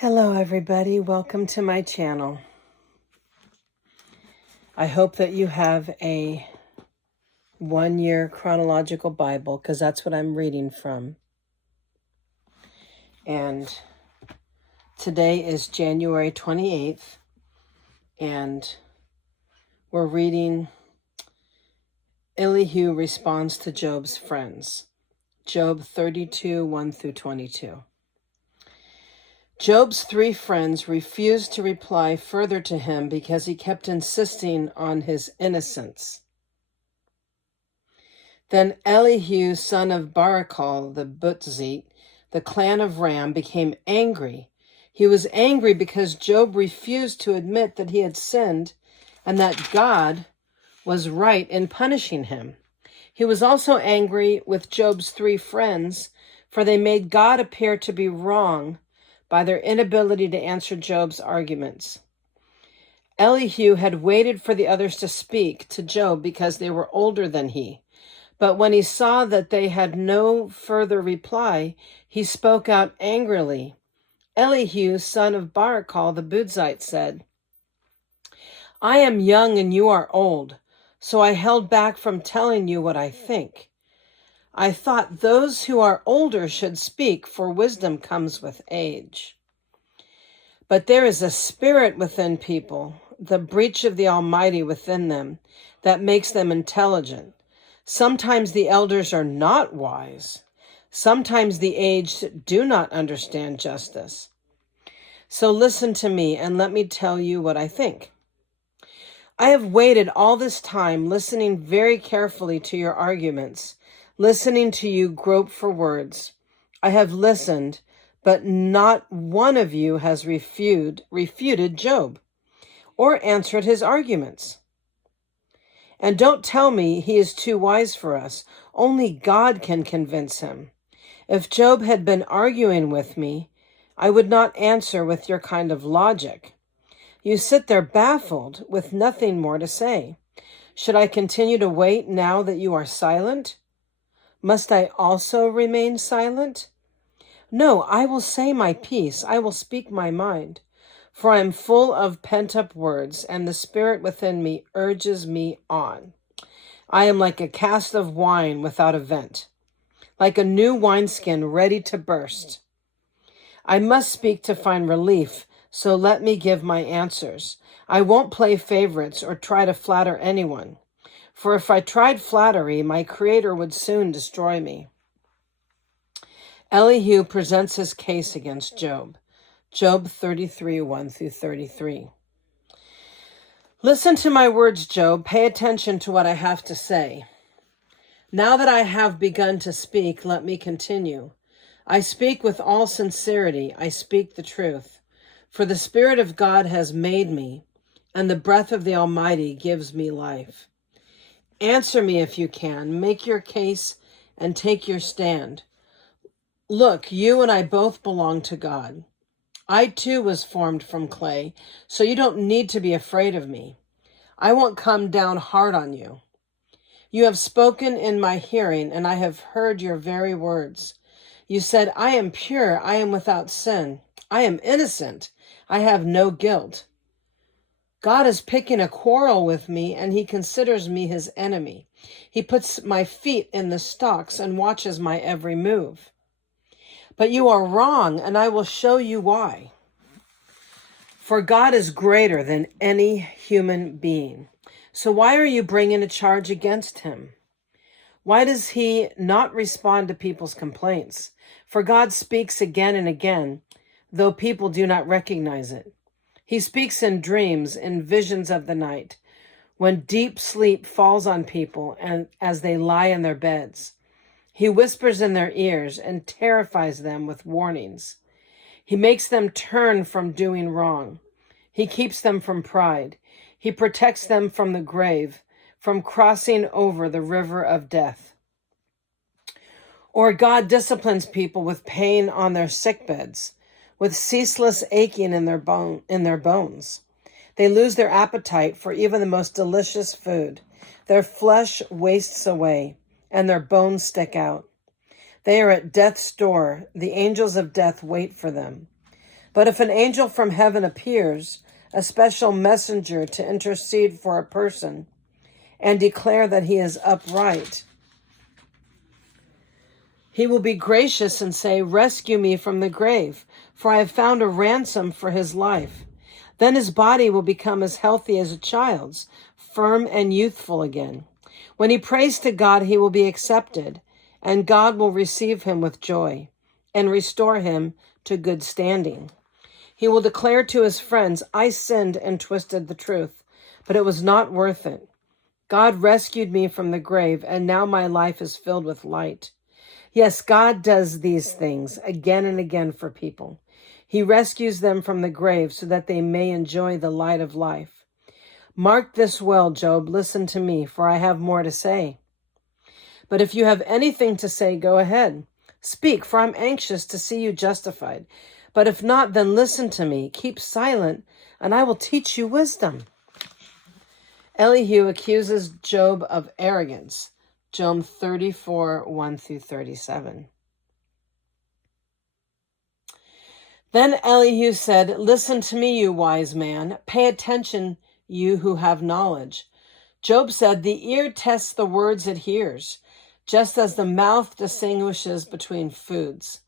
Hello everybody, welcome to my channel. I hope that you have a one-year chronological Bible because that's what I'm reading from. And today is January 28th and we're reading Elihu responds to Job's friends. Job 32, 1 through 22. Job's three friends refused to reply further to him because he kept insisting on his innocence. Then Elihu, son of Barachal the Butzite, the clan of Ram, became angry. He was angry because Job refused to admit that he had sinned and that God was right in punishing him. He was also angry with Job's three friends, for they made God appear to be wrong by their inability to answer Job's arguments. Elihu had waited for the others to speak to Job because they were older than he. But when he saw that they had no further reply, he spoke out angrily. Elihu, son of Barachal the Butzite, said, I am young and you are old, so I held back from telling you what I think. I thought those who are older should speak, for wisdom comes with age. But there is a spirit within people, the breach of the Almighty within them, that makes them intelligent. Sometimes the elders are not wise. Sometimes the aged do not understand justice. So listen to me and let me tell you what I think. I have waited all this time, listening very carefully to your arguments, listening to you grope for words. I have listened, but not one of you has refuted Job or answered his arguments. And don't tell me he is too wise for us. Only God can convince him. If Job had been arguing with me, I would not answer with your kind of logic. You sit there baffled with nothing more to say. Should I continue to wait now that you are silent? Must I also remain silent? No, I will say my piece. I will speak my mind. For I am full of pent-up words, and the spirit within me urges me on. I am like a cask of wine without a vent, like a new wineskin ready to burst. I must speak to find relief, so let me give my answers. I won't play favorites or try to flatter anyone, for if I tried flattery, my Creator would soon destroy me. Elihu presents his case against Job. Job 33, 1 through 33. Listen to my words, Job. Pay attention to what I have to say. Now that I have begun to speak, let me continue. I speak with all sincerity. I speak the truth. For the Spirit of God has made me, and the breath of the Almighty gives me life. Answer me if you can. Make your case and take your stand. Look, you and I both belong to God. I too was formed from clay, so you don't need to be afraid of me. I won't come down hard on you. You have spoken in my hearing, and I have heard your very words. You said, I am pure, I am without sin. I am innocent, I have no guilt. God is picking a quarrel with me, and he considers me his enemy. He puts my feet in the stocks and watches my every move. But you are wrong, and I will show you why. For God is greater than any human being. So why are you bringing a charge against him? Why does he not respond to people's complaints? For God speaks again and again, though people do not recognize it. He speaks in dreams, in visions of the night, when deep sleep falls on people and as they lie in their beds. He whispers in their ears and terrifies them with warnings. He makes them turn from doing wrong. He keeps them from pride. He protects them from the grave, from crossing over the river of death. Or God disciplines people with pain on their sickbeds, with ceaseless aching in their bones. They lose their appetite for even the most delicious food. Their flesh wastes away, and their bones stick out. They are at death's door. The angels of death wait for them. But if an angel from heaven appears, a special messenger to intercede for a person and declare that he is upright, he will be gracious and say, "Rescue me from the grave, for I have found a ransom for his life." Then his body will become as healthy as a child's, firm and youthful again. When he prays to God, he will be accepted, and God will receive him with joy and restore him to good standing. He will declare to his friends, "I sinned and twisted the truth, but it was not worth it. God rescued me from the grave, and now my life is filled with light." Yes, God does these things again and again for people. He rescues them from the grave so that they may enjoy the light of life. Mark this well, Job. Listen to me, for I have more to say. But if you have anything to say, go ahead. Speak, for I'm anxious to see you justified. But if not, then listen to me. Keep silent, and I will teach you wisdom. Elihu accuses Job of arrogance. Job 34, 1-37. Then Elihu said, "Listen to me, you wise man. Pay attention, you who have knowledge." Job said, "The ear tests the words it hears, just as the mouth distinguishes between foods.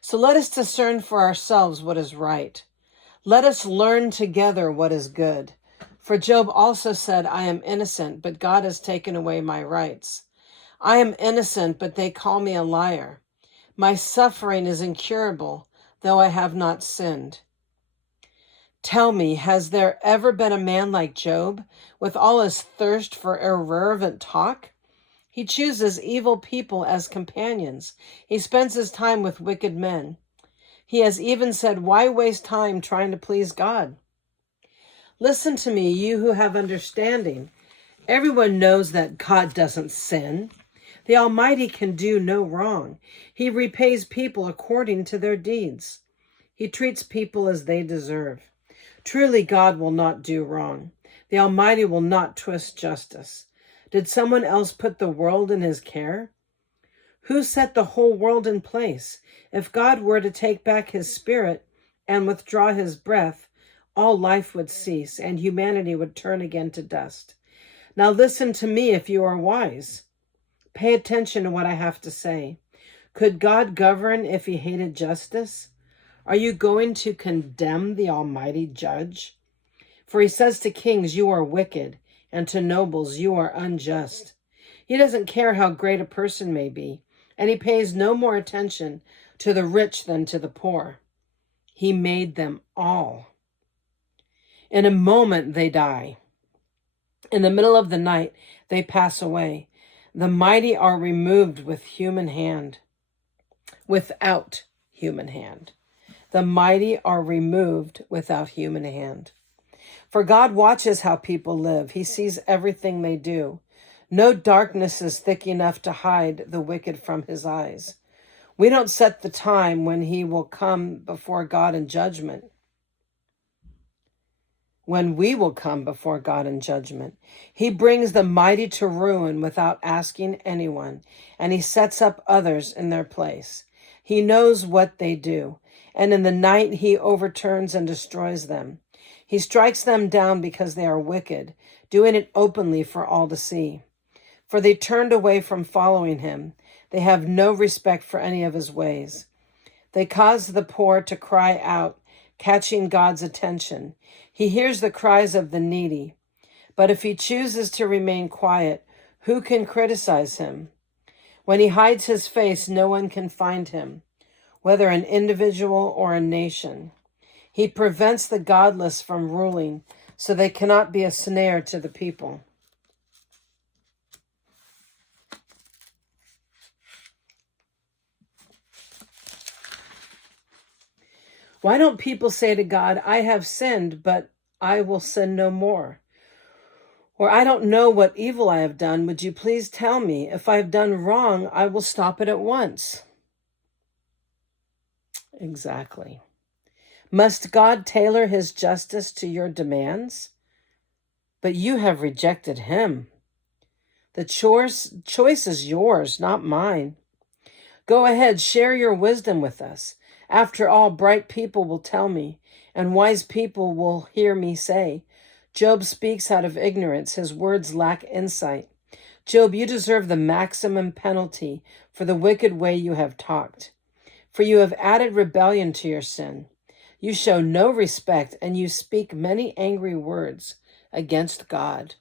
So let us discern for ourselves what is right. Let us learn together what is good." For Job also said, "I am innocent, but God has taken away my rights. I am innocent, but they call me a liar. My suffering is incurable, though I have not sinned. Tell me, has there ever been a man like Job, with all his thirst for irreverent talk? He chooses evil people as companions. He spends his time with wicked men. He has even said, 'Why waste time trying to please God?' Listen to me, you who have understanding. Everyone knows that God doesn't sin. The Almighty can do no wrong. He repays people according to their deeds. He treats people as they deserve. Truly, God will not do wrong. The Almighty will not twist justice. Did someone else put the world in his care? Who set the whole world in place? If God were to take back his spirit and withdraw his breath, all life would cease and humanity would turn again to dust. Now listen to me if you are wise. Pay attention to what I have to say. Could God govern if he hated justice? Are you going to condemn the Almighty Judge? For he says to kings, "You are wicked," and to nobles, "You are unjust." He doesn't care how great a person may be, and he pays no more attention to the rich than to the poor. He made them all. In a moment they die. In the middle of the night they pass away. The mighty are removed without human hand. The mighty are removed without human hand. For God watches how people live. He sees everything they do. No darkness is thick enough to hide the wicked from his eyes. We don't set the time when he will come before God in judgment. When we will come before God in judgment. He brings the mighty to ruin without asking anyone, and he sets up others in their place. He knows what they do, and in the night he overturns and destroys them. He strikes them down because they are wicked, doing it openly for all to see. For they turned away from following him. They have no respect for any of his ways. They cause the poor to cry out, catching God's attention. He hears the cries of the needy. But if he chooses to remain quiet, who can criticize him? When he hides his face, no one can find him, whether an individual or a nation. He prevents the godless from ruling, so they cannot be a snare to the people. Why don't people say to God, "I have sinned, but I will sin no more"? Or, "I don't know what evil I have done. Would you please tell me? If I have done wrong, I will stop it at once." Exactly. Must God tailor his justice to your demands? But you have rejected him. The choice is yours, not mine. Go ahead, share your wisdom with us. After all, bright people will tell me, and wise people will hear me say, Job speaks out of ignorance. His words lack insight. Job, you deserve the maximum penalty for the wicked way you have talked. For you have added rebellion to your sin. You show no respect, and you speak many angry words against God.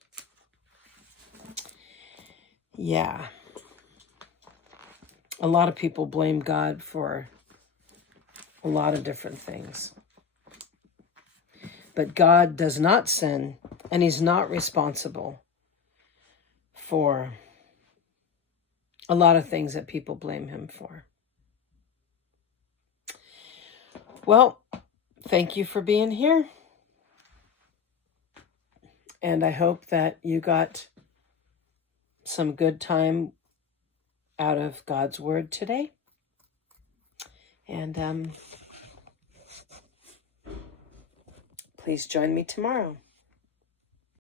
Yeah. A lot of people blame God for a lot of different things. But God does not sin, and he's not responsible for a lot of things that people blame him for. Well, thank you for being here. And I hope that you got some good time out of God's word today. And please join me tomorrow.